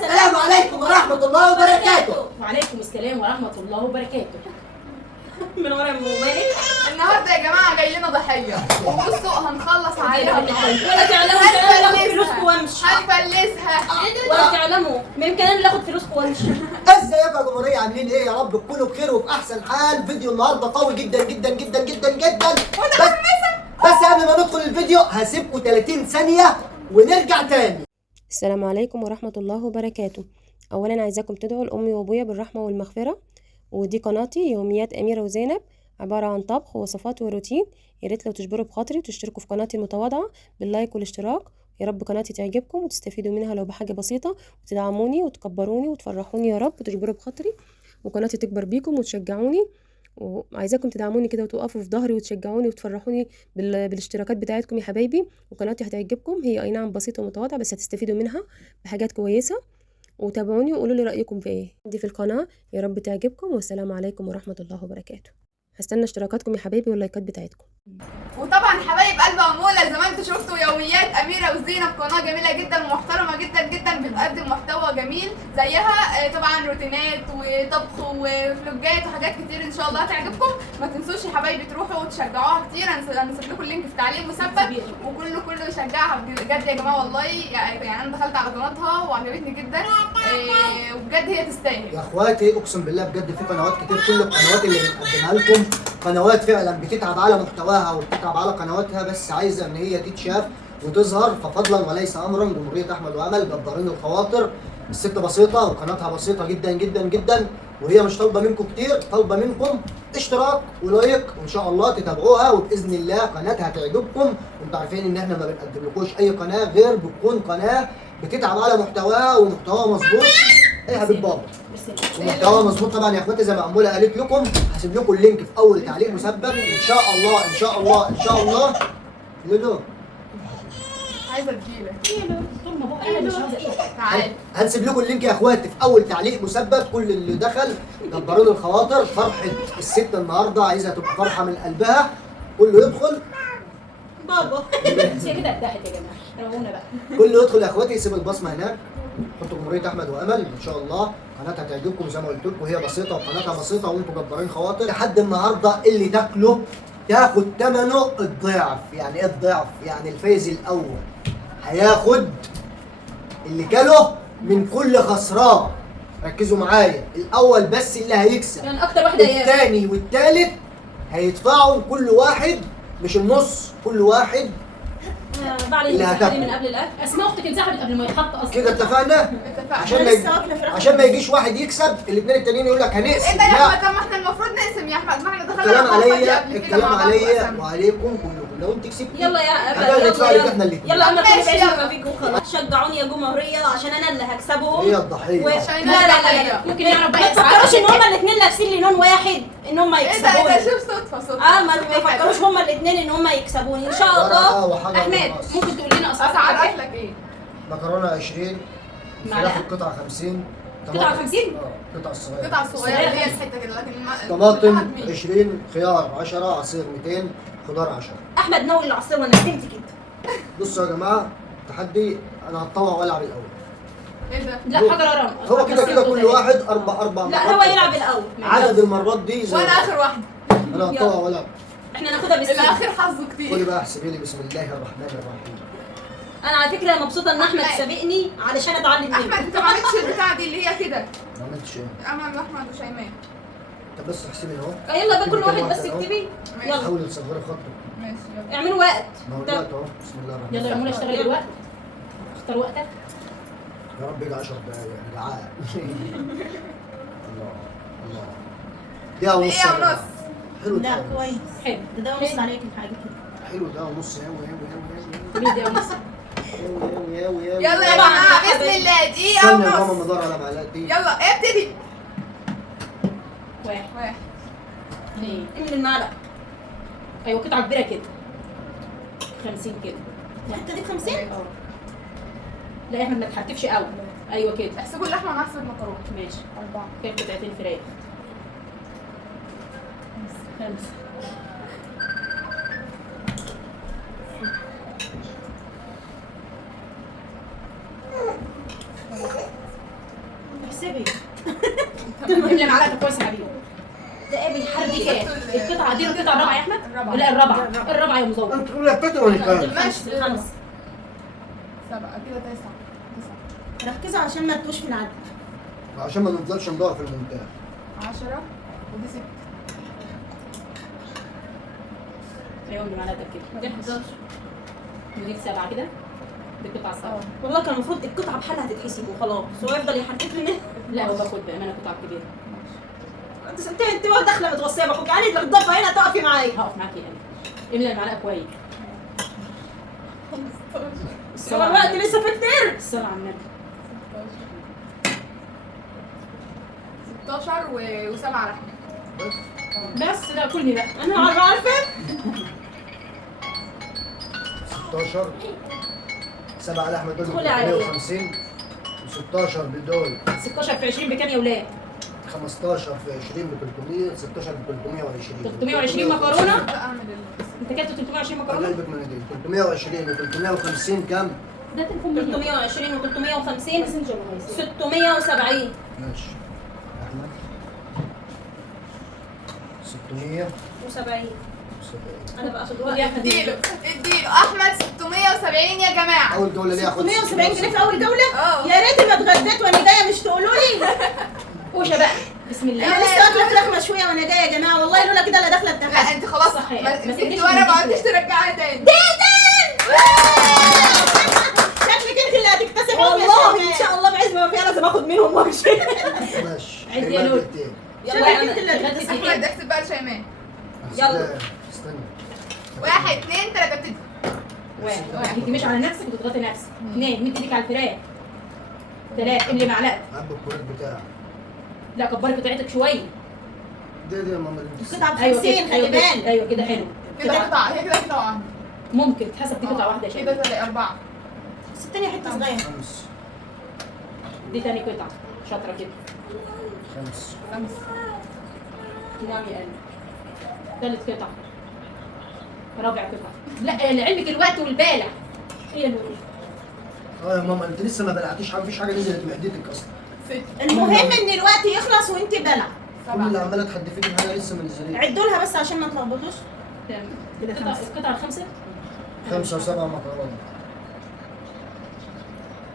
السلام عليكم ورحمة الله وبركاته. وعليكم السلام ورحمة الله وبركاته. من ورا الموبايل. النهارده يا جماعه جاي لنا ضحيه، وبصوا هنخلص عليها ولا تعلموا ان انا باخد فلوسكم وامشي. هنفلسها ولا تعلموا ممكن انا اللي اخد فلوسكم وامشي. ازيكم يا جمهورية، عاملين ايه؟ يا رب تكونوا بخير وفي احسن حال. فيديو النهارده قوي جدا جدا جدا جدا جدا. بس قبل ما ندخل الفيديو هسيبكم 30 ثانية ونرجع تاني. السلام عليكم ورحمة الله وبركاته. أولا عايزاكم تدعوا لأمي وأبويا بالرحمة والمغفرة. ودي قناتي يوميات أميرة وزينب، عبارة عن طبخ ووصفات وروتين. ياريت لو تجبروا بخاطري وتشتركوا في قناتي المتواضعة باللايك والاشتراك. يا رب قناتي تعجبكم وتستفيدوا منها لو بحاجة بسيطة، وتدعموني وتكبروني وتفرحوني يا رب وتجبروا بخاطري، وقناتي تكبر بيكم وتشجعوني. وعايزاكم تدعموني كده وتوقفوا في ظهري وتشجعوني وتفرحوني بالاشتراكات بتاعتكم يا حبايبي. وقناتي هتعجبكم، هي اي نعم بسيطه ومتواضعه بس هتستفيدوا منها بحاجات كويسه. وتابعوني وقولوا لي رايكم في ايه دي في القناه. يا رب تعجبكم، والسلام عليكم ورحمه الله وبركاته. هستنى اشتراكاتكم يا حبايبي واللايكات بتاعتكم. وطبعا حبايب قلب عموله، زي ما انتم شفتوا يوميات اميره وزينب قناه جميله جدا ومحترمه جدا جدا، بتقدم محتوى جميل زيها طبعا روتينات وطبخ وفلوجات وحاجات كتير ان شاء الله هتعجبكم. ما تنسوش يا حبايبي تروحوا وتشجعوها كتير. انا هسيب لكم اللينك في تعليق مثبت، وكله يشجعها بجد يا جماعه. والله يعني انا دخلت على قناتها وعجبتني جدا، وبجد هي تستاهل يا اخواتي اقسم بالله بجد في قنوات كتير، كل القنوات اللي بنقدمها لكم قنوات فعلا بتتعب على محتواها وبتتعب على قنواتها، بس عايزه ان هي تتشاف وتظهر. ففضلا وليس امرا جمهوريه احمد وامل جبارين الخواطر. الست بسيطه وقناتها بسيطه جدا جدا جدا، وهي مش طالبه منكم كتير، طالبه منكم اشتراك ولايك، وان شاء الله تتابعوها وباذن الله قناتها هتعجبكم. وانتوا عارفين ان احنا ما بنقدملكوش اي قناه غير بتكون قناه بتتعب على محتواها ومحتواها مظبوط. ايه يا حبيب بابا؟ ومحتوى مظبوط طبعا يا اخواتي، زي ما اموله قالت لكم. هسيب لكم اللينك في اول تعليق مثبت ان شاء الله ان شاء الله ان شاء الله. لولو عايزه تجيلك. طول ما بقى انا مش عاوزه ايه. تعالي هنسيب لكم اللينك يا اخواتي في اول تعليق مثبت. كل اللي دخل جبروا له الخواطر. فرحه الست النهارده عايزه تبقى فرحه من قلبها. كله يدخل بابا هي كده ارتاحت يا جماعه، روقونا بقى. كله يدخل يا اخواتي، يسيب البصمه هناك. حطوا جمهوريه احمد وامل ان شاء الله. قناتها هتعجبكم زي ما قلت لكم، هي بسيطه وقناتها بسيطه وانتم جبارين خواطر. لحد النهارده اللي تاكله تاخد ثمنه الضعف. يعني ايه الضعف؟ يعني الفايز الاول هياخد اللي كله من كل خسران. ركزوا معايا، الاول بس اللي هيكسب، يعني اكتر واحده هي الثاني والثالث هيدفعوا كل واحد، مش النص، كل واحد بعد اللي هتاكل. من قبل الاكل. اسماء اختك انسحبت قبل ما يتحط اصلا. كده اتفقنا؟ عشان ما يجيش واحد يكسب الاثنين التانيين يقول لك هنقسم. ايه ده يا لا، احمد؟ طب ما احنا المفروض نقسم يا احمد، ما احنا دخلنا الكلام الخطة دي عليا، قبل كده الكلام مع بعض عليا وقسمنا. وعليكم كلكم. لو انت كسبت يلا يا هندفع لك احنا الاثنين. يلا انا ماشي، كل يلا. ما فيكم خلاص. شجعوني يا جمهوريه عشان انا اللي هكسبهم. هي الضحيه. عشان لا لا لا لا ممكن يعرف بقى. ما تفكروش ان هما الاثنين لابسين لي لون واحد ان هما ايه ده؟ يكسبوني. ايه ده؟ شوف صدفه ما يفكروش هما الاثنين ان هما يكسبوني ان شاء الله. وحاجه احمد ونص. ممكن تقول لنا اسعار اسعار اكلك ايه؟ مكرونه 20، معلقة. فراخ القطعه 50. قطعة 50؟ قطعه الصغيره. القطعه الصغيره اللي هي الحته كده، لكن طماطم 20، خيار 10، عصير 200، خضار 10. احمد ناوي العصير وانا ندمت كده. بصوا يا جماعه، تحدي انا هتطوع والعب الاول. ايه ده؟ لا حجر رمل. هو كده كده كل واحد اربع لا مرات. هو يلعب الاول. عدد المرات دي زي وانا بعض. اخر واحده. انا هتطوع والعب. احنا ناخدها بالسلامه. الاخر حظه خدي كتير. بقى احسبي لي بسم الله الرحمن الرحيم. انا على فكره مبسوطه ان احمد سابقني علشان اتعلم منه. احمد انت ما عملتش البتاعه دي اللي هي كده. ما عملتش ايه؟ امل احمد وشيماء. طب بس احسبي اهو. يلا بقى كل اكتبي كام واحد بس واحدة أهو. اكتبي. ماشي. يلا حاولي تصغري خطك. ماشي يلا. اعملوا وقت. ما هو طب. دلوقتي اهو. بسم الله الرحمن يلا يا الرحيم. منى اشتغلي الوقت. اختار وقتك. يا رب يجي 10 دقايق يعني جعان. الله الله. دقيقة ونص. دقيقة يا جماعة. ونص. حلو لا ده. كويس. حلو. ده ونص عليك الحاجة كده. حلو ده ونص. ياوي ياوي ياوي مين ده يا مصر؟ ياوي ياوي ياوي. يلا يا طبعاً جماعه يا بسم حبايبي. الله. دقيقه استنى يا ماما ونص. ندور على معلقتين. يلا ابتدي. واحد 2 من المعلقه ايوه قطعه كبيره كده 50 كده. الحته دي 50. لا يا احمد ما تحتفش قوي. ايوه كده احسبوا اللحمه ونحسب المكرونه. ماشي 4 كام قطعتين فراخ 5 احسبي املى معلقه كويس يا حبيبي. ده ايه بيحرك دي كام؟ القطعه دي القطعه الرابعه يا احمد؟ الرابعة. لا الرابعه يا مزور. انت تقول لك كده ولا كام؟ ماشي. الخمس 7 كده 9 ركزوا عشان ما تدوش في العدد. عشان ما نفضلش ندور في المونتاج. 10 ودي 6. ايوه املى معلقتك كده. دي 11. ودي 7 كده. دي القطعه السبعه. والله كان المفروض القطعه بحالها هتتحسب وخلاص، هو يفضل يحرك لي منها. لا هو باخد بامانه قطعه كبيره. انت بقى داخله متوصيه باخوك، يعني الضفه هنا تقفي معايا. هقف معاكي انا. املى المعلقه كويس. هو الوقت لسه في كتير. الصلاة على النبي. 16 و7 لحمه. بس لا كلني بقى. انا عارفه 16 7 لحمه دول كل عليا. 150 و16 بدول 16 في 20 بكام يا ولاد؟ 15 في 20 ب 300 16 ب 320 320 مكرونه. لا اعمل انت كلت 320 مكرونه؟ قلبك مناديل 320 و 350 كام؟ ده تليفون مين؟ 320 و350 ماسنجر ولا 670. ماشي احمد 600 و70. انا بقى اخد وقت. اديله احمد 670 يا جماعه. اول جوله ليه اخد 670 جنيه في اول جوله. اه يا ريتني ما اتغديت وانا جايه، مش تقولوا لي. وشه بقى بسم انا الله. لسه واكله فراخ مشويه وانا جايه يا جماعه، والله لولا كده لا داخله لا الدهب. انت خلاص صح يا ما بس انت اديش ورا من ما دي. عدتش ترجعي تاني. شكلك انت اللي هتكتسبي والله ان شاء الله بعز ما فيها لازم اخد منهم وامشي. ماشي عد يا نور. شكلك انت اللي هتكتسبي. احمد احسب بقى شيماء. يلا. استنى 1 2 3 ابتدي. واحد انت مش على نفسك وتضغطي نفسك. 2 مد ايدك على الفراخ. 3 املي معلقه. عبي الكوريك بتاعك لا كبري قطعتك شويه. دي يا ماما اللي انت القطعه ب ايوه 50 كده خلي ايوه كده بالك. ايوه كده حلو. كده قطعه هي كده قطعه واحده. ممكن تحسب دي قطعه واحده يا كده شباب. 4. بس التانية حته صغيره. 5 دي تاني قطعه شاطره كده. 5 نعم يا قلبي. ثالث قطعه. رابع قطعه. لا لعلمك الوقت والبالع. هي نور. اه يا ماما انت لسه ما بلعتيش حاجه، مفيش حاجه نزلت معدتك اصلا. 6 المهم ان الوقت يخلص وانت بلع. كل اللي 7 عماله تحدفيني حاجه لسه ما نزلتش. عدوا لها بس عشان ما تلخبطوش. تمام. كده القطعه الخامسه. 5 و7 مكرونه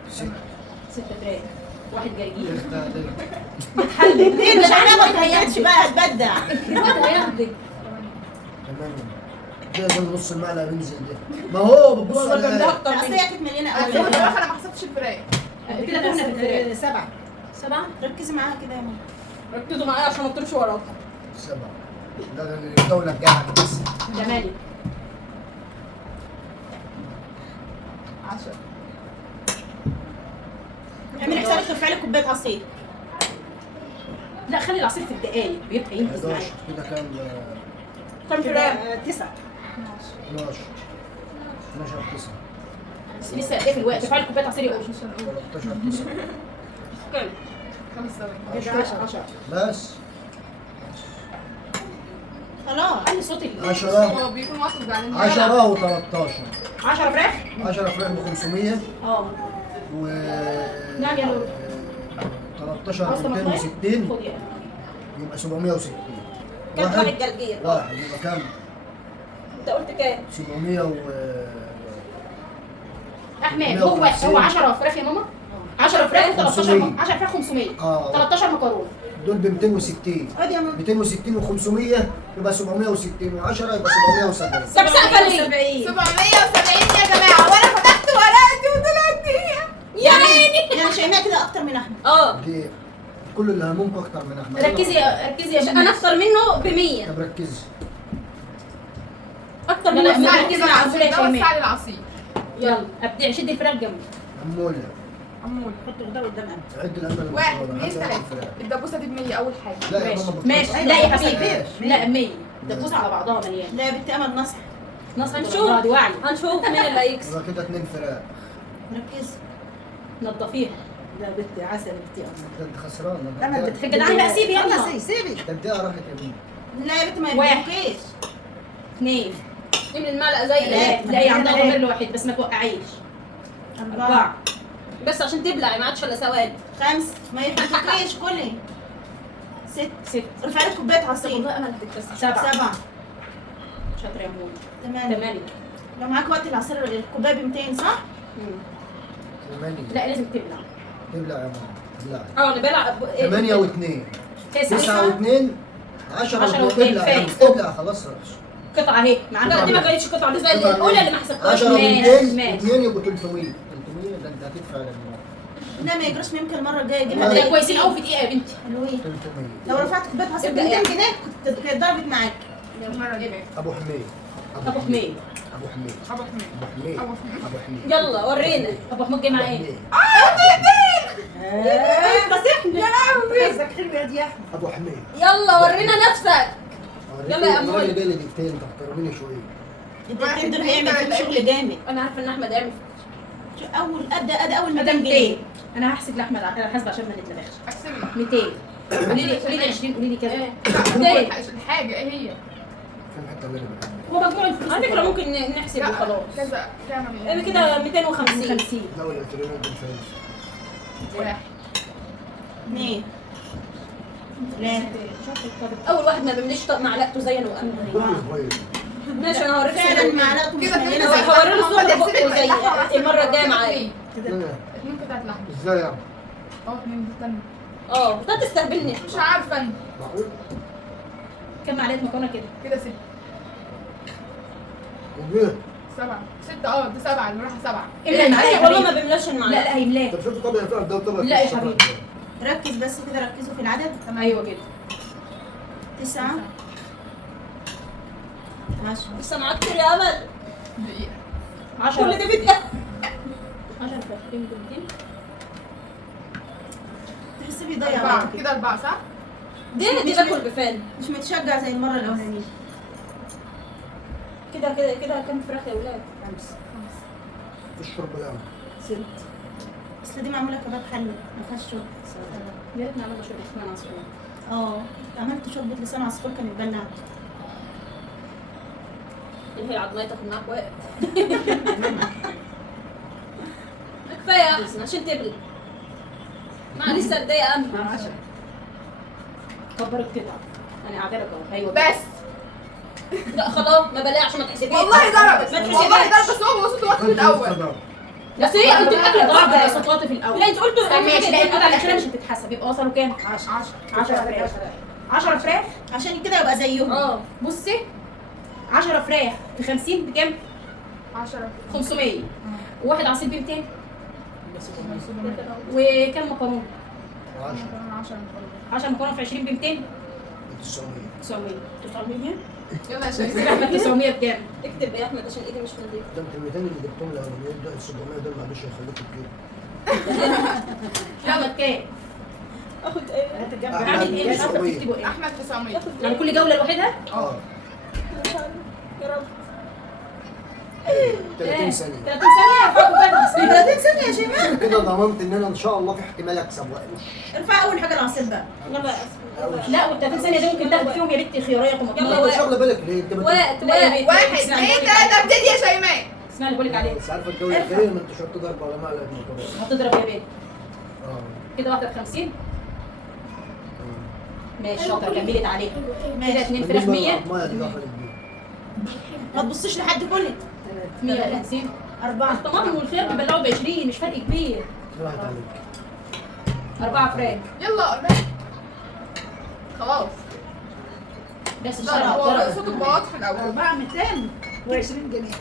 6 فراخ. واحد جرجير. ليه مش عارفه ما تهيأتش بقى هتبدع. الوقت هياخدك. تمام ده نص المعلقه بينزل ده. ما هو بتبص على اصل هي كانت مليانه انا قوي. بصراحه انا ما حسبتش الفراخ. كده دهنا في الفراخ. 7. 7. ركزي معاها كده يا ماما. ركزوا معايا عشان ما تطيرش وراكم. 7 ده الدوله الجايه بس. ده مالي. 10 اعملي حسابك ترفعي لك كوبايه عصير. لا خلي العصير في الدقايق بيبقى ينفذ 11 معايا. كده كام؟ كم فراخ؟ 9. 12 12 9 بس لسه ايه في الوقت ارفع لي كوبايه عصير يا قوش. 13 9 كام؟ 5 ثواني. كده 10. بس خلاص. علي صوت 10 هو بيكون واخد بعدين 10 و13 10 فراخ؟ 10 فراخ ب 500 اه و نعم يا نور. 13 عاوزة مطلعة؟ 260 خد يا يبقى 760 كم واحد جرجير؟ واحد يبقى كام؟ انت قلت كام؟ 700 و احمد هو 10 فراخ يا ماما؟ 10 فراخ و13 500. 10 فراخ 500 اه 13 مكرونه. دول ب 260 خد يا ماما. 260 و500 يبقى 760 و10 يبقى 770 طب سقفه ليه؟ 770 يا جماعه وانا فتحت ورقتي وطلعت يا عيني. يعني شيماء كده اكتر من احمد. دي كل اللي همومكم اكتر من احمد. ركزي يا انا بنات. اكتر منه ب 100. طب ركزي اكتر لا، منه لا، ب ركزي 100. مع العصير يا ده شيماء. وسع لي العصير. يلا ابدع شد الفراخ جنبي. عمولة عمول. حط ده قدام أمل. عد الامل. 1 المفروض. 2 عد 3. الفراخ. الدبوسه دي ب100 اول حاجه. لا يا ماشي ماما ماشي. بتقول- لا يا أيوة، حبيبي، بس لا 100 دبوس على بعضها مليان. لا يا بنت أمل نصح. نص هنشوف. دي وعي. هنشوف مين اللي هيكسب. يبقى كده 2 فراخ. ركز. نضفيها. لا بنت عسل بنت أمل. كده انت خسران. أمل يا بتحب جدعان بقى سيبي يلا يلا. سيبي. تبدأ راحت يمين. لا يا بنت ما واحد. يبكيش. 2 من المعلقه زي لا اللي لا هي لا، عندها لا. ضمير لواحد بس ما توقعيش. 4 4 بس عشان تبلعي ما عادش الا ثواني. 5 ما يحبكيش كلي. 6 6 ارفعي لي كوباية عصير. والله انا اللي هتكتسب. 7 7 شاطره يا مول 8 8 لو معاك وقت العصير الكوباية ب 200 صح؟ 8. لا لازم تبلع. تبلع يا ماما. تبلع. انا بلعب 8 و2. 9 9 و2. 10 10 و2. و2 تبلع يا كفايه. تبلع خلاص. قطعه اهي لا معانا دي ما كانتش قطعه دي زي الاولى اللي ما حسبتهاش. 10 ماشي، و2. ماشي. 2 يبقوا 300. 300 ده انت هتدفع للمرة. لا ما يجراش يمكن المرة الجاية لا. اجيبها ده كويسين قوي في دقيقه يا بنتي. حلوين. 300. لو رفعت كوباية عصير ب ابدأ 200 يعني. جنيه كانت ضربت معاك. المره دي ابو حميد. ابو حميد. ابو حميد. ابو حميد. ابو حميد. أبو حميد. ابو حميد. يلا ورينا. ابو حميد جاي معاه ايه؟ بس احنا يا لهوي قصدك حلو يا دي احمد. ابو حميد. يلا ورينا نفسك. يلا يا أمول. الراجل جاي لي دقيقتين تحترميني شويه. الدكتور دول هيعمل فيك شغل جامد. انا عارفه ان احمد هيعمل. اول ادى اول 200 ادم 200 جنيه. انا هحسب لاحمد انا حاسبه عشان ما نتلبخش. اقسمي. 200 قولي لي 20 قولي لي كذا. ايه. لا الحاجه ايه هي؟ فين حتى اللي انا هو مجموع الفلوس على فكره ممكن نحسب لا وخلاص. كذا كام؟ كده 250. 50 لو الالكترونيات دول فين؟ 1 2 3 اول واحد ما بيمليش معلقته زي انا وانا. كله صغير. ماشي انا هوريك فعلا معلقته مش كده مليانه اتنين زي قطع. هوريله صورة محمد بقه يحسب زي اللحمة. المرة الجاية معايا. لا، 2 قطعة لحمة. ازاي يعني؟ 2 استنى. لا تستهبلني. مش عارفة أنا. معقول؟ كم معلقه مكرونه كده؟ كده 6 وكبير. 7 6 دي 7 اللي رايحة 7. املا معايا والله ما بيملاش لا المعلقة. لا هيملاك. طب شوف طبق الفرق ده وطبق لا يا الفرق حبيبي. ده. ركز بس كده ركزوا في العدد. ايوه كده 9 10 لسه معاك كتير يا امل. دقيقة. 10 كل ده فيديو. 10 فاكرين 200 تحسبي يضيع 4 وقتك. كده 4 صح؟ دي باكل بفان. مش متشجع زي المره الاولانيه. كده كام فراخ يا ولاد؟ 5 في الشرب الأول. 6 اصل دي معموله كباب حله ما فيهاش شرب. يا ريتني عملنا شرب لسان عصفور. عملت شوربه لسان عصفور كان يتبنى. اللي هي عضمية تاخد معاك وقت. كفايه يا احسن عشان تبلع. مع لسه قد ايه يا امل؟ 10 كبرت كده انا قاعده لك اهو ايوه بس لا خلاص ما بلاش ما تحسبيش. والله ضربت ما والله ضربت تحسبيش. بس هو وصلت وقت في الأول. بس هي انت الاكل ضربه صوتاتي في الاول. لا انت قلت ماشي لا القطعه الاخيره مش هتتحسب يبقى وصلوا كام؟ 10 10 فراخ 10 فراخ عشان كده يبقى زيهم. بصي 10 فراخ في 50 بكام؟ 10 500 وواحد عصير ب 200 وكم مكرونه؟ 10 مكرونه في 20 ب 200 900. 900 900 يلا يا شيخ. 900 بكام؟ اكتب يا احمد عشان ايدي مش نظيفه. ده انت ال 200 اللي جبتهم الاولانيين ده ال 700 دول معلش هيخليكوا كده. يلا كام؟ اخد ايه؟ هتتجمع. اعمل ايه مش عارفه تكتبوا ايه؟ أحمد 900. يعني كل جوله لوحدها؟ اه يا رب. 30 ثانية. 30 ثانيه فوق بقى 30 ثانيه يا شيماء. كده ضمنت ان انا ان شاء الله في احتمال اكسب وقت. ارفع اول حاجه العصير بقى. يلا يا اسف. لا وال 30 ثانيه دي ممكن تاخد فيهم يا بنتي خياريه يلا انت مش واخده بالك ليه؟ انت وقت لا يا بنتي 1 2 3 ابتدي يا شيماء. اسمعي اللي بقول لك عليه بس عارفه الجو الجاي ما انتش هتضرب ولا معلقه مكرونه. هتضرب يا بنتي اه كده واحده ب 50 ماشي شاطره كملت عليها كده 2 فراخ بالنسبه 100 للعظمايه دي دخلت دي. ما تبصيش لحد كله. 150 4 الطماطم والخيار بيبلعوا ب 20 مش فرق كبير راحت عليك. 4 فراخ يلا قربت. خلاص. بس ضرب الشرع هو ضرب صوت البواط في الأول. 220 جنيه.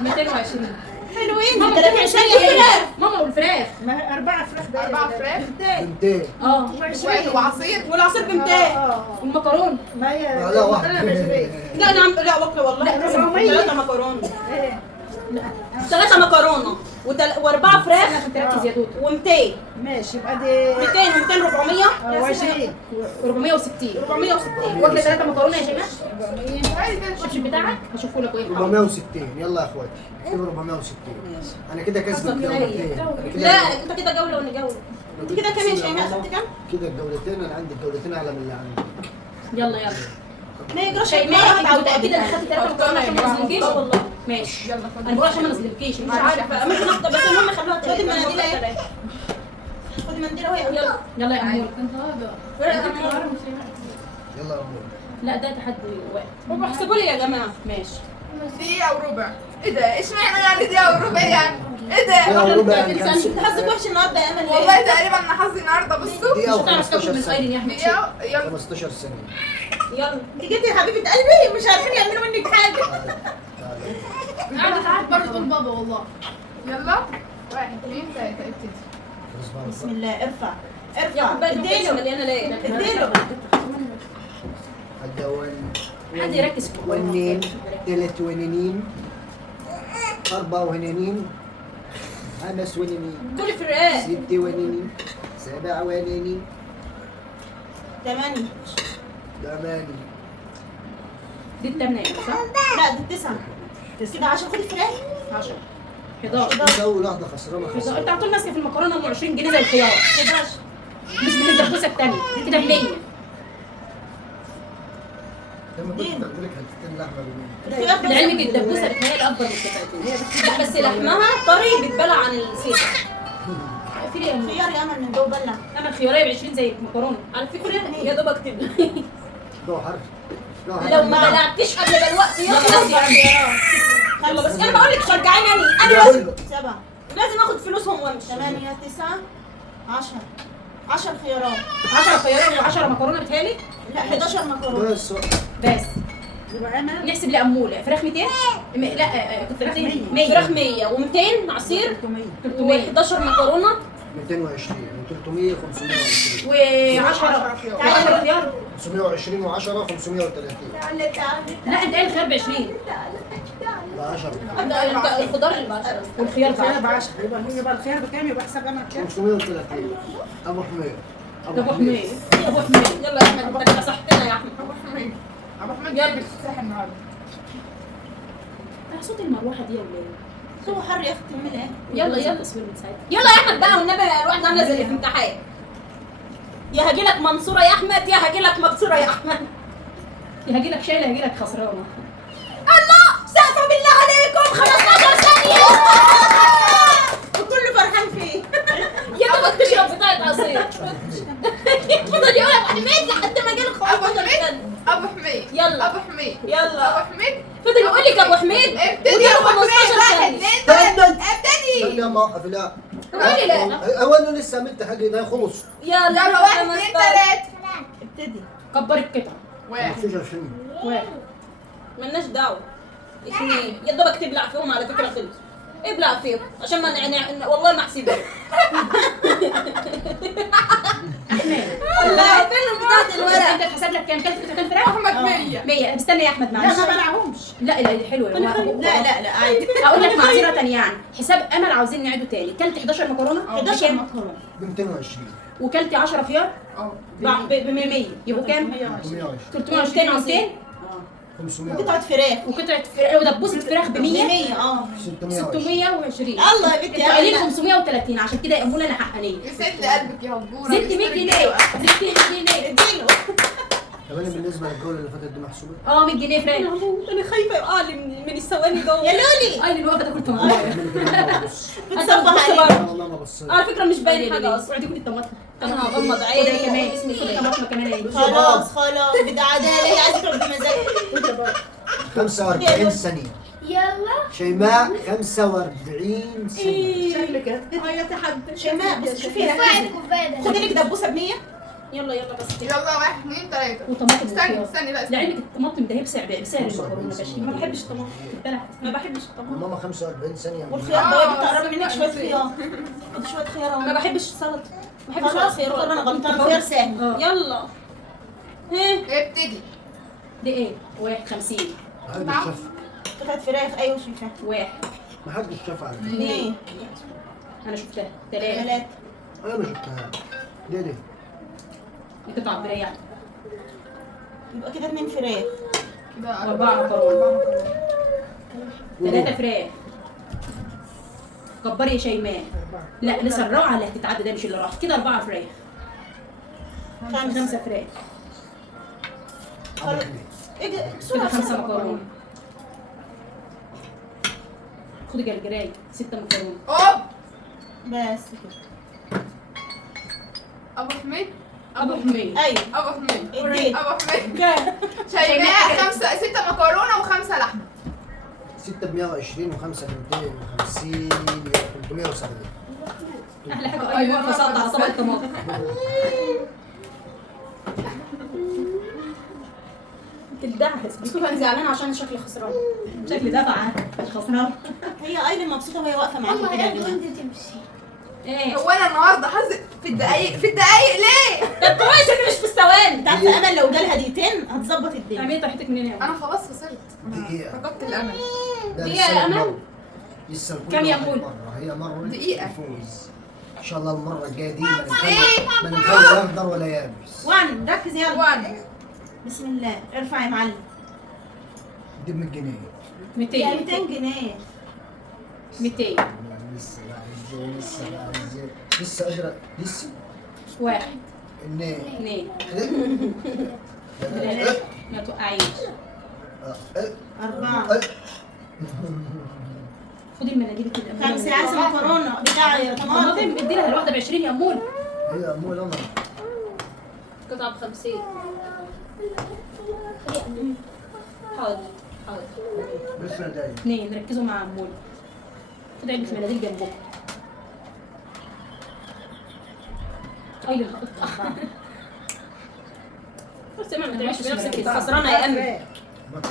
220 حلوين ماما 30 ثانيه فراخ ماما والفراخ ما 4 فراخ ده 4 فراخ 200. وعصير. والعصير ب 200. والمكرونه ما هي لا واحده. لا انا لا واكله والله. لا، 900. 3 مكرونه. 3 مكرونه. واربعه فراخ انا كنت ركز يا دود. و200 ماشي يبقى دي 200 و200 400 20 460 460 واكله 3 مكرونه يا شيماء. 400 عادي كده. الشبشب بتاعك هشوفه لك وايه. 460 يلا يا اخواتي اكتبوا 460. انا كده كسبت جولتين. أنا كده- لا انت كده جوله ولا جوله؟ انت كده كام يا شيماء؟ خدت كام؟ كده الجولتين انا عندي الجولتين اعلى من اللي عندي. يلا يلا ما يجراش شيماء انت على متاكده انك خدتي 3 مكرونه عشان ما نظلمكيش؟ والله ماشي يلا انا بقول عشان ما نظلمكيش مش مش عارفه ممكن اخد بس المهم خلوها خدي المناديل اهي. خدي المنديل اهو يلا يلا يا امور. يلا يا أمور. لا ده تحدي وقت. طب احسبوا لي يا جماعه. ماشي دقيقة وربع. ايه ده؟ اشمعنى يعني دقيقة وربع يعني؟ ايه ده؟ دقيقة وربع يعني كام انت ست حظك دقايق؟ وحش النهارده يا امل والله ليه؟ تقريبا انا حظي النهارده بصوا. دقيقة مش هتعرف تاكل و15 من خير ثانية. يا احمد. دقيقة يلا 15 ثانية. يلا انت جيتي يا حبيبه قلبي مش عارفين يعملوا منك حاجه. قاعدة ساعات برضه تقول بابا والله. يلا 1 2 3 ابتدي. بسم الله ارفع يا ارفع كوبايه نص اديله مليانه ليه؟ اديله حد يركز في ونين 3 ونينين 4 ونينين 5 ونينين كل فراق 6 ونينين 7 ونينين 8 8 دي الثامنه صح؟ لا دي 9 كده 10 خدي فراق 10 11 اول واحدة خسرانة انت خسرانة. على طول ماسكه في المكرونه ام 20 جنيه زي الخيار 11 مش بتدبسك تاني كده ب 100. لما كنت تاخد لك حتتين لحمة بمية. الخيار لعلمك الدبوسه بتهيألي اكبر من الكفايتين. بس لحمها طري بيتبلع عن السيخ. في ليه يا أمور؟ خيار يا امل من جوه بلع انا الخياريه ب 20 زي المكرونه. على فكره يا دوب اكتب جو حرف جو حرف. لو ما بلعتيش قبل الوقت يخلص يا عم يلا بس انا بقول لك شجعيني انا يلا. 7 لازم اخد فلوسهم وامشي 8 9 10 10 خيارات 10 خياريه و10 مكرونه بتهيألي. لا 11 مكرونه بس بس يبقى انا نحسب لأمولة فراخ 200 لا كنت فراخ 100 فراخ 100 و200 عصير 300 و11 مكرونه 220 و300 520 و10 خيار. 520 و10 530 لا انت قايل الخيار ب 20 ب 10 انت الخضار اللي ب 10 والخيار ب الخيار 10. ب 10 يبقى الخيار بكام؟ يبقى حساب انا بكام؟ 530 ابو حميد ابو حميد ابو حميد يلا يا احمد انت نصحتنا يا احمد ابو حميد ابو حميد يلا. جايب الافتتاح النهارده. صوت المروحه دي يا ولاد. هو حر يا اختي من ايه يلا يلا تصوير من ساعتها. يلا يا احمد بقى والنبي الواحد عامله زي في امتحان يا هاجي لك منصوره يا احمد يا هاجي لك مكسوره يا احمد هاجي لك شايله هاجي لك خسرانه. الله سقفه بالله عليكم 15 ثانيه وكله فرحان فيه يا دوبك تشرب بتاعه عصير فضل يقول ابو حميد لحد ما جه الخوف ابو حميد ابو حميد يلا. ابو حميد يلا ابو حميد فضل يقول لك ابو حميد ابتدي يا ابو حميد 15 1 ثانيه 2 3 استنى ابتدي. يا موقف لا قولي لا هو انا لسه عملت حاجه ده خلص يلا يلا 1 2 3 ابتدي كبر القطعه. 1 25 واحد ملناش دعوه 2 يا دوبك تبلع فيهم على فكره خلص ابلع فيهم عشان ما والله ما احسبها لا فين بتاعت انت الورق اتحسب لك كام كام فراخ؟ احمد 100 100. استنى يا احمد لا معلش. ما بلعهمش. لا لا دي حلوه لا عادي هقول لك معذره يعني حساب امل عاوزين نعيده تاني. كلتي 11 مكرونه 11 مكرونه ب 220 وكلتي 10 خيار اه ب 100 يبقوا كام؟ 320 320 و200 500 قطعه فراخ وقطعه فراخ ودبوسه فراخ ب 100 100 620 620. الله يا بنتي انتوا قايلين 530 عشان كده يا امول انا حقانيه. يسد قلبك يا هبوره. زدت 100 جنيه زدت 100 جنيه. اديله طب انا بالنسبه للجوله اللي فاتت دي محسوبه 100 جنيه فراخ. انا خايفه يقع لي من الثواني جوه يا لولي اي اللي واقفه تاكل طماطم. اعمل كده ما ببص بتصبح انا عليك والله ما بصيت على فكره مش باين حاجه حاجه اصلا اقعدي كلي الطماطم. انا هغمض خدها عيني كمان بسم خدي الله طماطم كمان يا يوسف. خلاص بدي عداله هي عايزه تقعد بمزاج 45 ثانيه يلا شيماء 45 ثانيه شكلك يا تحدي شيماء بس شوفي خدي لك دبوسه ب 100 يلا بس يلا 1 2 3 وطماطم استني وخيار. استني بقى لعلمك الطماطم ده هي بسعر المكرونه بشيل. ما بحبش الطماطم ما بحبش الطماطم ماما 45 ثانيه والخيار ده بتقربي منك شويه خيار خدي شويه خيار ما بحبش السلطه ما بحبش الخيار انا غلطانه خيار سهل يلا ها ابتدي. دي ايه؟ 51 هذا الشف قطعه فراخ ايوه شايفاها واحد ما حدش شافها على فكرة. اثنين انا شفتها 3 ثلاثة انا ما شفتها. ليه؟ قطع بريح يبقى كده 2 فراخ كده 4 مكرونه 3 فراخ. كبري يا شيماء. لا لسه الروعه اللي هتتعدى ده مش اللي راح كده 4 فراخ 5 فراخ أبو حميد. ايه ده؟ كده بسرعة 5 بسرعة. مكرونه. خدي جرجراي 6 مكرونه. اوب بس كده ابو حميد ابو حميد ايوه ابو حميد اديت ابو حميد شيماء 6 مكرونه و5 لحمه. 6 ب 120 و5 ب 250 370. احلى حاجه اي وقفه سقط على طبق الطماطم. تلدعس بس كنت زعلانه عشان شكلي خسران. شكلي دفعه مش خسران. هي ايلين مبسوطة وهي واقفة معاكم كده يا جماعة. ايه هو انا النهارده حظي في الدقايق ليه؟ طب كويس اني مش في الثواني. انت عارفة امل لو جالها دقيقتين هتظبط الدنيا. عملت طحتك منين يا انا خلاص خسرت. دقيقة. فقدت الامل. ده دقيقة لسه يا أمل؟ المرة. لسه الكل كم يا واحد أمول؟ مرة. هي مرة دقيقة. الفوز. ان شاء الله المرة الجاية دي ما نخلي لا اخضر ولا يابس. 1 ركز يلا 1 بسم الله ارفع يا معلم. دي 100 جنيه. 200 يعني 200 جنيه 200 لسه بقى ازاي لسه بقى ازاي لسه قادرة لسه 1 2 2 ما توقعيش. 4 خدي المناديل كده. 5 عايزة مكرونة بتاع طماطم طماطم. ادي لها الواحده ب 20 يا امول. هي امول انا قطعه ب 50. حاضر حاضر. بس انا دايما 2 ركزوا مع امول. خدي علبه مناديل جنبكم. اي القطعه. سامع ما تعملش بنفسك كده خسرانه يا امل.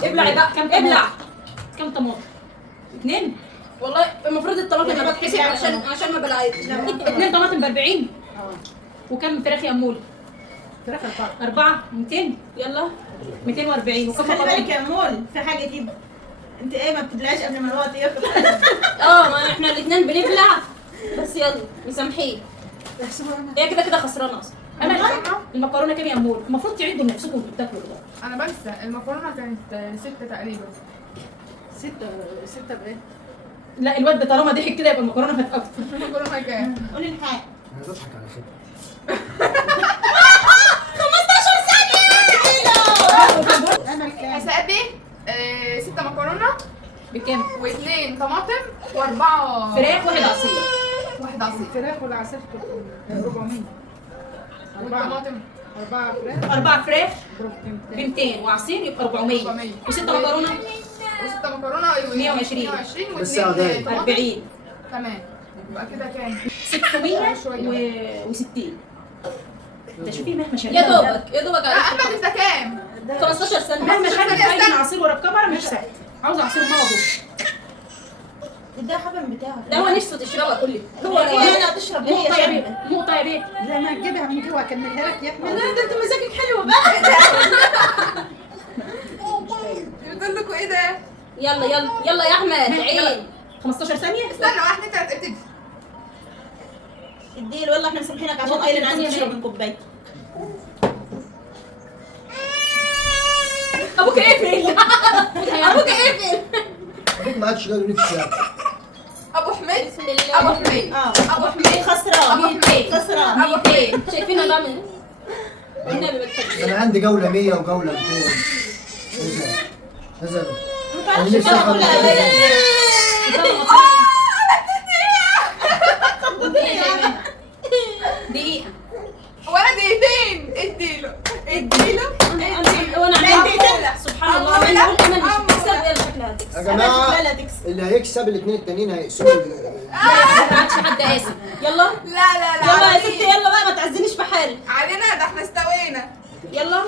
ابلعي بقى كم ابلع كم طماطم؟ 2 والله المفروض الطماطم ما بتحسب عشان ما بلعيش. 2 طماطم ب 40 وكم فراخ يا امول؟ فراخ 4 200 يلا 240 وكم خلي بالك مكرونه؟ يا مول في حاجة كده. انت ايه ما بتبلعيش قبل ما الوقت يخلص. ما احنا الاثنين بنبلع بس يلا مسامحين. هي كده كده خسرانه اصلا. انا المكرونه كام يا امول؟ المفروض تعدوا نفسكم وانتوا بتاكلوا ده. انا بنسى المكرونه كانت 6 تقريبا. 6 بايه؟ لا الواد ده طالما ضحك كده يبقى المكرونه كانت اكتر. المكرونه كام؟ قولي الحاجة. انا بضحك على فكرة. 15 ثانية. امل كام؟ حسابي 6 مكرونه بكام؟ و2 طماطم و4 فراخ واحد عصير. واحد عصير. الفراخ والعسل 400 والطماطم 4 فراخ 4 فراخ ب ب 200 وعصير يبقى 400 و6 مكرونه و6 مكرونه 120. بس يا غالي. 40 تمام. يبقى كده كام؟ 660. ده شوفي مهما شربت يا دوبك لا احمد انت كام؟ 15 سنة مهما شربت استنى. باين عصير ورا الكاميرا مش سهل. عاوزه عصير مغصوب. ده حبن بتاعك. ده هو نفسه تشربها كلها. هو انا تشرب ليه نقطه يا يا بيه شباب؟ نقطه يا بيه. زي ما تجيبها من جوا اكملها لك يا احمد. لا ده انت مزاجك حلو بقى. بتقول لكم ايه ده؟ يلا يلا يلا يا احمد عيد. 15 ثانيه. استنى 1 2 3 ابتدي. اديله والله احنا مسامحينك عشان والله ايلين عايزة الدنيا تشرب ليه؟ من كوباية. ابوك اقفل. ابوك اقفل. ابوك ما عادش قالوا نفسي ياكل. ابو حميد بسم الله. ابو حميد ابو حميد خسران خسران. ابو حميد شايفينها بقى من والنبي ما تفكرش. انا عندي جولة 100 وجولة 200. نزل. ما انا تعرفش نفسي اخد دقيقه. ولا دقيقتين اديله وانا لا، عندي دقيقتين. سبحان الله من يقول امل مش هتكسب يلا شكلها هتكسب. يا جماعة لا تكسب. اللي هيكسب الاثنين التانيين هيقسموا ما عادش حد قاسم. يلا لا لا لا يلا يا ستي يلا بقى ما تعزنيش في حالي. علينا ده احنا استوينا. يلا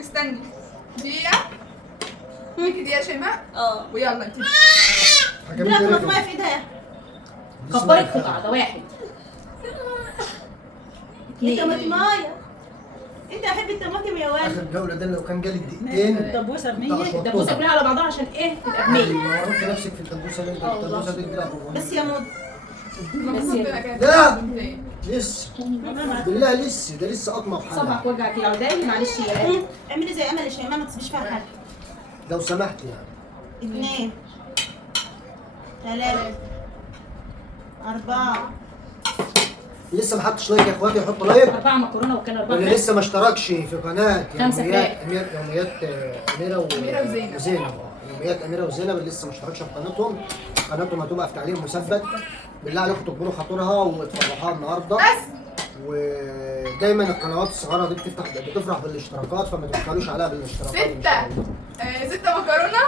استني دقيقة ليكي دقيقة شيماء ويلا ابتدي. لا طماطمايه في ايدها. كبرت قطعه ده واحد. ايه طماطمايه؟ انت احب الطماطم يا ولد. اخر جوله ده لو كان جالي دقيقتين الدبوسه ب 100. الدبوسه كلها على بعضها عشان ايه تبقى ب 100. ورطت نفسك في الدبوسه اللي انت الدبوسه دي كده بس يا مود لا لسه بالله لسه ده لسه قطمه بحالها صبعك وجعك يا عوداني معلش يا اعملي زي امل الشيماء ما تسيبيش فيها حاجه. لو سمحت يعني. 2 3 4 لسه ما حطش لايك يا اخواتي، يحط لايك. 4 مكرونه وكان 4 واللي لسه ما اشتركش في قناه خمسة يوميات يوميات اميره وزينب. وزينب يوميات اميره وزينب اللي لسه ما اشتركش في قناتهم هتبقى في تعليق مثبت. بالله عليكم تكبروا خاطرها وتفرحوها النهارده. بس ودايما القنوات الصغيره دي بتفرح بالاشتراكات، فما تبخلوش عليها بالاشتراكات ان شاء الله. 6 مكرونه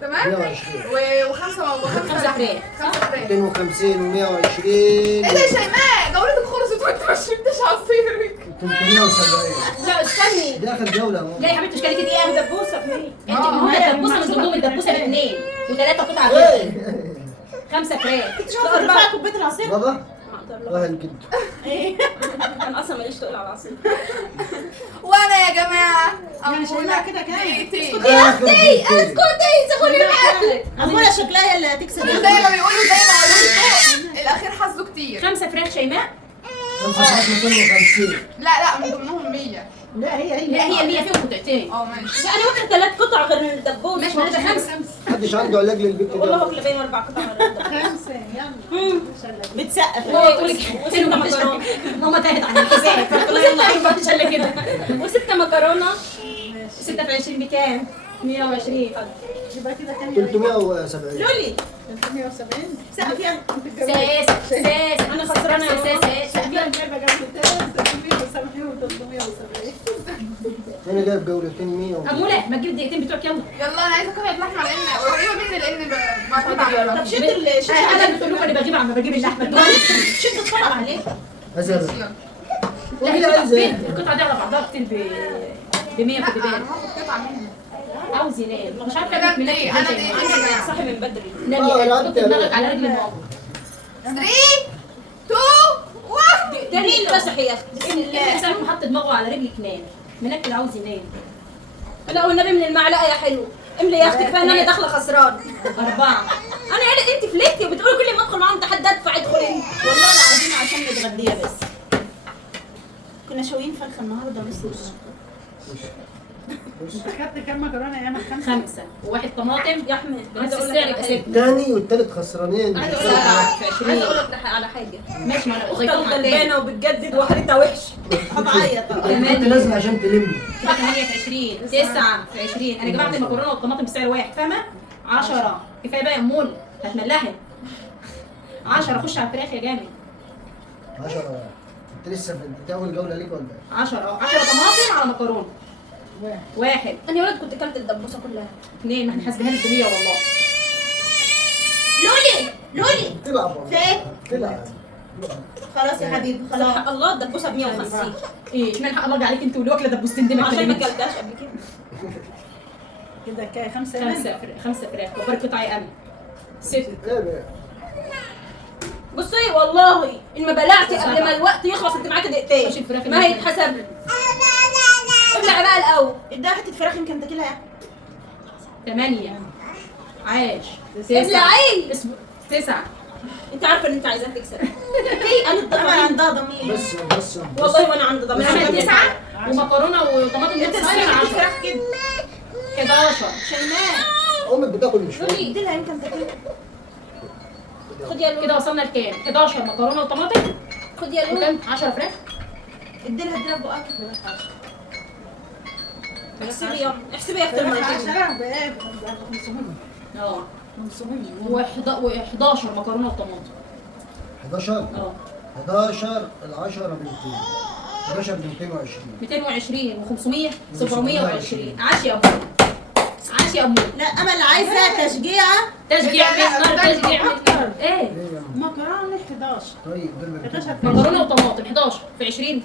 تمام 120 وخمسه خمسة فراخ. 5 فراخ. 250 و120 ايه ده يا شيماء جولتك خلصت وانت ما شربتش عصيرك. 370. لا استني. دي اخر جوله اهو. لا يا حبيبتي اشكالك دي ايه؟ دبوسه ب 100. انت ممكن الدبوسه من ضمنهم الدبوسه باثنين وثلاثه قطع غير 5 فراخ. شوف ارفع كوبايه العصير. بابا وهل كده انا اصلا ماليش تقول على العصير. وانا يا جماعه يعني شيماء كده كام؟ دقيقتين اسكتي سيبوني لحالي. اموره شكلها هي اللي هتكسب. زي ما بيقولوا زي ما قالوا الاخير حظه كتير. 5 فراخ شيماء. 250. لا من ضمنهم 100. لا هي لا هي 100 فيهم قطعتين. ماشي. يعني واخد 3 قطع غير الدبوس. ماشي ما ده 5. محدش عنده علاج للبنت والله ده. واكله بين 4 قطع من الدبوس. 5 يلا ما شاء الله. بتسقف. هو يقول لك 6 مكرونه. ماما تاهت عن الحساب فتقول يلا ايوه مش الا كده. و6 مكرونه 6 في 20 بكام؟ 120. يبقى كده كام؟ 370. لولي 370. سقف يلا. ساس انا خسرانه يا ساس. انا جايبه جولتين 370 و370. انا جايب جولتين 100 اموله ما تجيب الدقيقتين بتوعك يلا. يلا انا عايزه قطعه لحمه لان قريبه مني لان بعتمد على طب شد ال انا بتقول لكم انا بجيب عم بجيب اللحمه. شد الطبق عليه. أزل. لا هي عايزة إيه؟ القطعه دي على بعضها كتير ب 100 في البدايه. انا هاخد قطعه مني. عاوز ينام مش عارفه كده اجيب منك دقيقة، أنا ازاي. دقيقتين. صاحي من بدري. نام أنا يا عندي حط دماغك على رجل ماما. 3 2 1. تاني تصحي يا اختي بسم الله. الانسان حط دماغه على رجلك نام منك عاوز ينام. لا والنبي من المعلقه يا حلو. املي يا اختي كفايه ان انا داخله خسران. 4. انا يعني انت فلتي وبتقولي كل ما ادخل معاهم تحدي ادفع ادخلي. والله العظيم عشان متغديه بس. كنا شاويين فرخه النهارده بس. انت خدت كام مكرونه يا انا؟ 5. 5 وواحد طماطم يا احمد بنفس عايزه اقول السعر لك يبقى على حاجه. 6. الثاني والثالث خسرانين. عايزه اقول لك في 20. عايزه اقول لك على حاجه. ماشي ما انا اختك ضيفهم على التاني. غلبانه وبتجدد وحالتها وحشه. هتعيط. انت لازم عشان تلم. 8 في 20 9 في 20 انا جمعت المكرونه والطماطم بسعر واحد فاهمه؟ 10 كفايه بقى يا امول هتملحن 10 خش على الفراخ يا جامد 10. انت لسه في اول جوله ليك ولا ايه؟ 10 10 طماطم على مكرونه 1 انا يا ولد كنت كلت الدبوسه كلها. 2 ما احنا حاسبينها لك ب 100 والله. لولي تلعب والله. فين؟ تلعب. خلاص يا حبيبي خلاص. حق الله الدبوسه ب 150 ايه اشمعنى حق الله عليك انت واللي واكله دبوستين دي ما عشان ما تكلمنيش. كلتهاش قبل كده. كده كام؟ 5 5 فراخ كبر قطعه يا امل 6 ايه بقى؟ بصي والله ان ما بلعتي قبل ما الوقت يخلص انت معاكي خش دقيقتين الفراخ ما هيتحسب لك. ابلع بقى الاول. اديها حته فراخ يمكن تاكلها. 8 عاش ابلعي. 9 انت عارفه ان انت عايزاها تكسب. في انا طبعا الضغط عندها ضمير. بس والله وانا عندي ضمير. عمل 9 ومكرونه وطماطم انت لسه ازاي 10 حته فراخ كده؟ 11 شيماء امك بتاكل مش فاهم. اديلها يمكن تاكلها. خد يا لولو. كده وصلنا لكام؟ 11 مكرونه وطماطم خد يا لولو. وكام 10 فراخ اديلها بقك. احسبي يلا احسبي يا اختي المرتين. 10 بايه؟ 500. اه 500. و11 مكرونه وطماطم 11 اه 11 10 ب 200. 11 ب 220. 220 و500 720 عاش يا ابو عاش يا ابو لا امل عايزه تشجيعه. تشجيع من نار تشجيع من نار ايه ايه يا عم؟ مكرونه 11. طيب دول ب 200. مكرونه وطماطم 11 في 20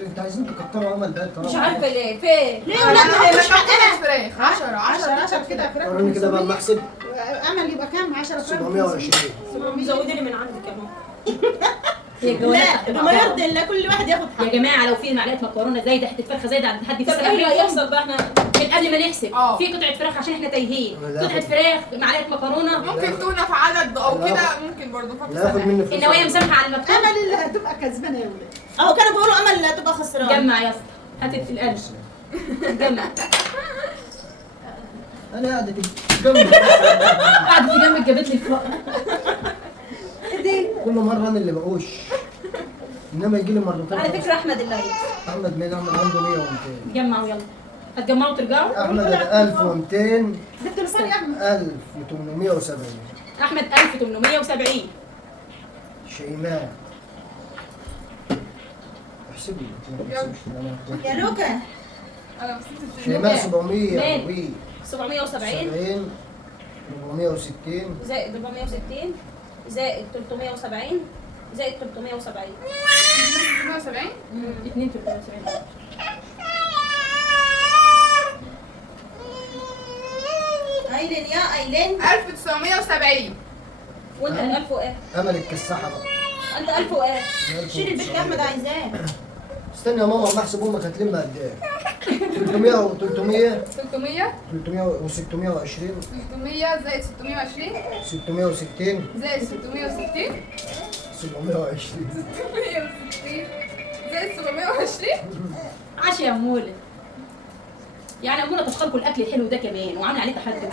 انتوا عايزين تكتروا عمل ده مش عارفه ليه فين. ليه يا ولاد هي مش حقنا؟ فراخ 10 10 كده فراخ. وريني كده بقى المحسب. امل يبقى كام؟ 10 فراخ. 720. مزوديني من عندك يا ماما. هي الجوازات لا بما يرضي الله كل واحد ياخد يا حقه. جماعه لو في معلقه مكرونه زايده حته فرخه زايده عند حد طب ايه اللي هيحصل بقى احنا؟ من قبل ما نحسب اه. في قطعه فراخ عشان احنا تايهين لا. قطعه فراخ معلقه مكرونه ممكن تونه في عدد او كده ممكن برضه لا ياخد مني فلوس. النوايا مسامحه على المكتوب. امل اللي هتبقى كسبانه يا ولاد. اهو كانوا بيقولوا امل اللي هتبقى خسرانه. جمع يا اسطى هات القلب جمع انا قاعده جنبي قعدت جنبك جابت لي الفرق. كل مره انا اللي بقوش، انما يجي لي مرتين. على فكره احمد اللي هيكسب. احمد مين؟ احمد عنده 100 و200. جمعوا يلا هتجمعوا وترجعوا. احمد 1200 جبت لسان يا احمد. 1870. احمد 1870. شيماء احسبي ما تحسبش. يا لوكا انا بس شيماء 700 مين؟ 770 70 460 زائد 460 زائد 370 زائد 370. 170. 2 370. ايلين يا ايلين 1970. وانت 1000 وايه؟ امل الكساحه بقى. انت 1000 وايه؟ شيل البيت يا احمد عايزاه. استنى يا ماما ما احسب امك هتلم قد ايه؟ 300 و 300 300 300 و 620 300 زائد 620 660 زائد 660 720 660 زائد 720 عاش يا مولى. يعني اموله طبخ لكم الاكل الحلو ده كمان وعامله عليه تحدي. 2300.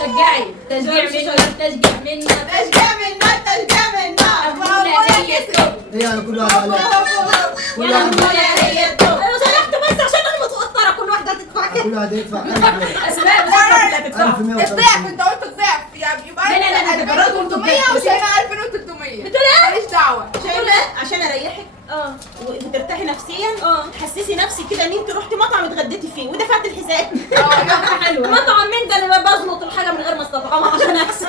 شجعي تشجيع منا تشجيع منا تشجيع منا تشجيع منا. اموله هي التوب. ايه يعني كل واحد على كل يا واحد اموله هي التوب. لو سمحت بس عشان انا متوتره كل واحده هتدفع كده. كل واحد يدفع 1000 اسماء بس اللي هتدفعوا. 1150 الضعف انت قلت الضعف يعني يبقى لا، لا، لا، ده برضه انتوا 2300 بتضحكوا. وشايفه 2300. ماليش دعوه. عشان اريحك اه وترتاحي نفسيا. اه حسسي نفسك كده ان انت رحتي مطعم اتغديتي فيه ودفعت الحساب. حلوه. مطعم مين ده اللي بظبط الحاجه من غير ما استطعمها عشان اكسب؟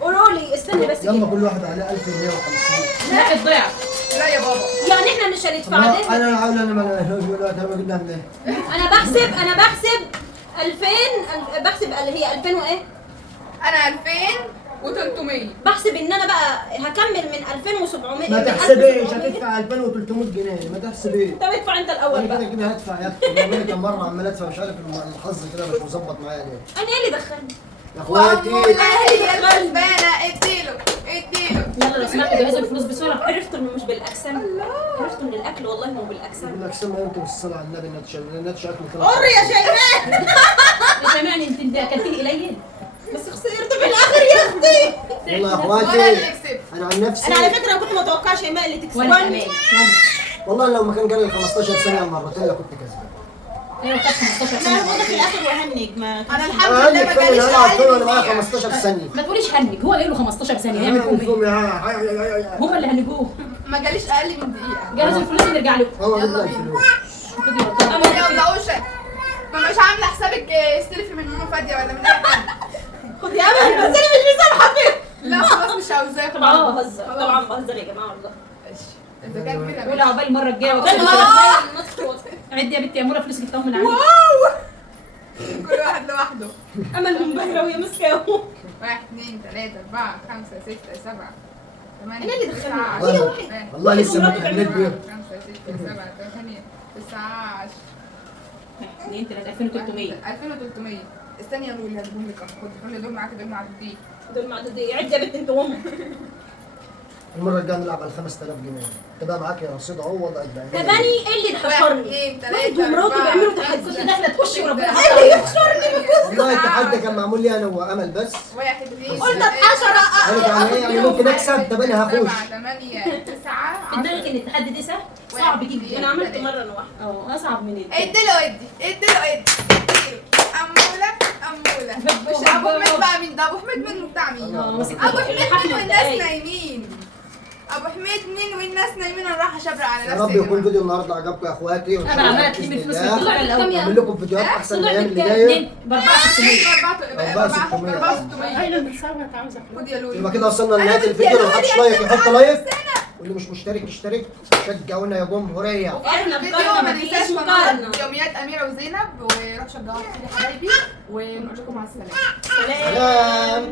قولوا لي استني بس يلا كده. كل واحد عليه 1150. لا الضعف. لا يا بابا. يعني احنا مش هندفع لا، ده؟ انا عاول انا ما دلوقتي انا جبنا منين؟ انا بحسب 2000 بحسب اللي هي 2000 وايه؟ انا 2300. بحسب ان انا بقى هكمل من 2700 ما من تحسبيش 1700. هتدفع 2300 جنيه ما تحسبيش. طب ادفع انت الاول انا كده بقى. كده هدفع يا اختي انا بقالي كام مره عمال ادفع مش عارف الحظ كده مش مظبط معايا ليه. انا ايه اللي دخلني؟ يا واموله اخواتي هي الكسبانه. اديله. يلا لو سمحتوا جهزوا الفلوس بسرعه. عرفتوا انه مش بالاجسام؟ عرفتوا ان الاكل والله ما هو بالاجسام. يقول لك سمع انت بالصلاه على النبي نتش اكل كده. قر يا شيماء. يا سامعني انت اكلتي قليل. بس خسرت في الاخر يا اختي. والله يا وانا اللي اخواتي كسبت. انا عن نفسي انا على فكره كنت متوقعه شيماء اللي تكسب. وانا كمان والله لو ما كان جالي 15 ثانيه مرتين كنت كسبان. ايوه خدت 15 لا سنه. هو ده في الاخر وهنج ما انا الحمد لله ما هنك جاليش انا قلت له انا معايا اقل من 15 ثانيه. ما تقوليش هنج هو جاي له 15 ثانيه يعمل فيهم ايه؟ هم اللي هنجوه. ما جاليش اقل من دقيقه. جهزوا الفلوس ونرجع لكم. هو يلا جبنا بينا. الفلوس. يلا اوشك. ما مش عامله حسابك استلفي من ماما فاديه ولا من اي حد. خد يا امل بس انا مش مسامحه فيك. لا خلاص مش عاوزاك. طبعا بهزر طبعا بهزر يا جماعه والله. اذا كان كده قول عقبال المره الجايه الله. عدي يا بنتي يا مورا فلوسك تطمن عليك. كل واحد لوحده. امل منبهره وهي ماسكه اهو. 1 2 3 4 5 6 7 8 أنا اللي دخلني. والله لسه ما كملت بيه. 5 6 7 8 9 10 2 3 2300. 2300. استني يا لولي هجيبهم لك اهو. خد دول معاك دول معدودين. دول معدودين عد يا بنت انت وامك. المره الجايه نلعب على 5000 جنيه تبقى معاك يا رصيد اهو وضعك بقى. تباني ايه اللي 1 حشرني؟ 2 واحد 3 ومراته بيعملوا تحدي. كنت داخله تخشي وربنا والله التحدي كان معمول لي انا وامل بس. 1 2 قلت اتحشر يعني ايه يعني ممكن اكسب طب انا هفوز. 7 8 9 في دماغك ان التحدي ده سهل صعب جدا. انا عملت مره انا واحده. اه اصعب من التاني. اديله اديله اموله مش ابو حميد بقى مين ده؟ ابو حميد منه بتاع مين؟ اه ماسك ابو حميد الحفل مين والناس والدقايق. نايمين. ابو حميد مين والناس نايمين. انا رايحه اشبرق على يا نفسي. رب يكون فيديو النهارده عجبكم يا اخواتي. انا عماله تلم الفلوس من الطلع اعمل الاول. لكم فيديوهات احسن طلع الايام اللي بكام؟ جايه. 2 ب 4600. 4600. ايوه بتصوت عاوزه فلوس. خد يا لولي. يبقى كده وصلنا لنهايه الفيديو. لو محدش لايك يحط لايك واللي مش مشترك يشترك. شجعونا يا جمهوريه. احنا الفيديو اخترنا ما مفيش ننساش مقارنه. يوميات اميره وزينب وروح شجعوها كتير يا حبايبي ونقول لكم مع السلامه. سلام. سلام.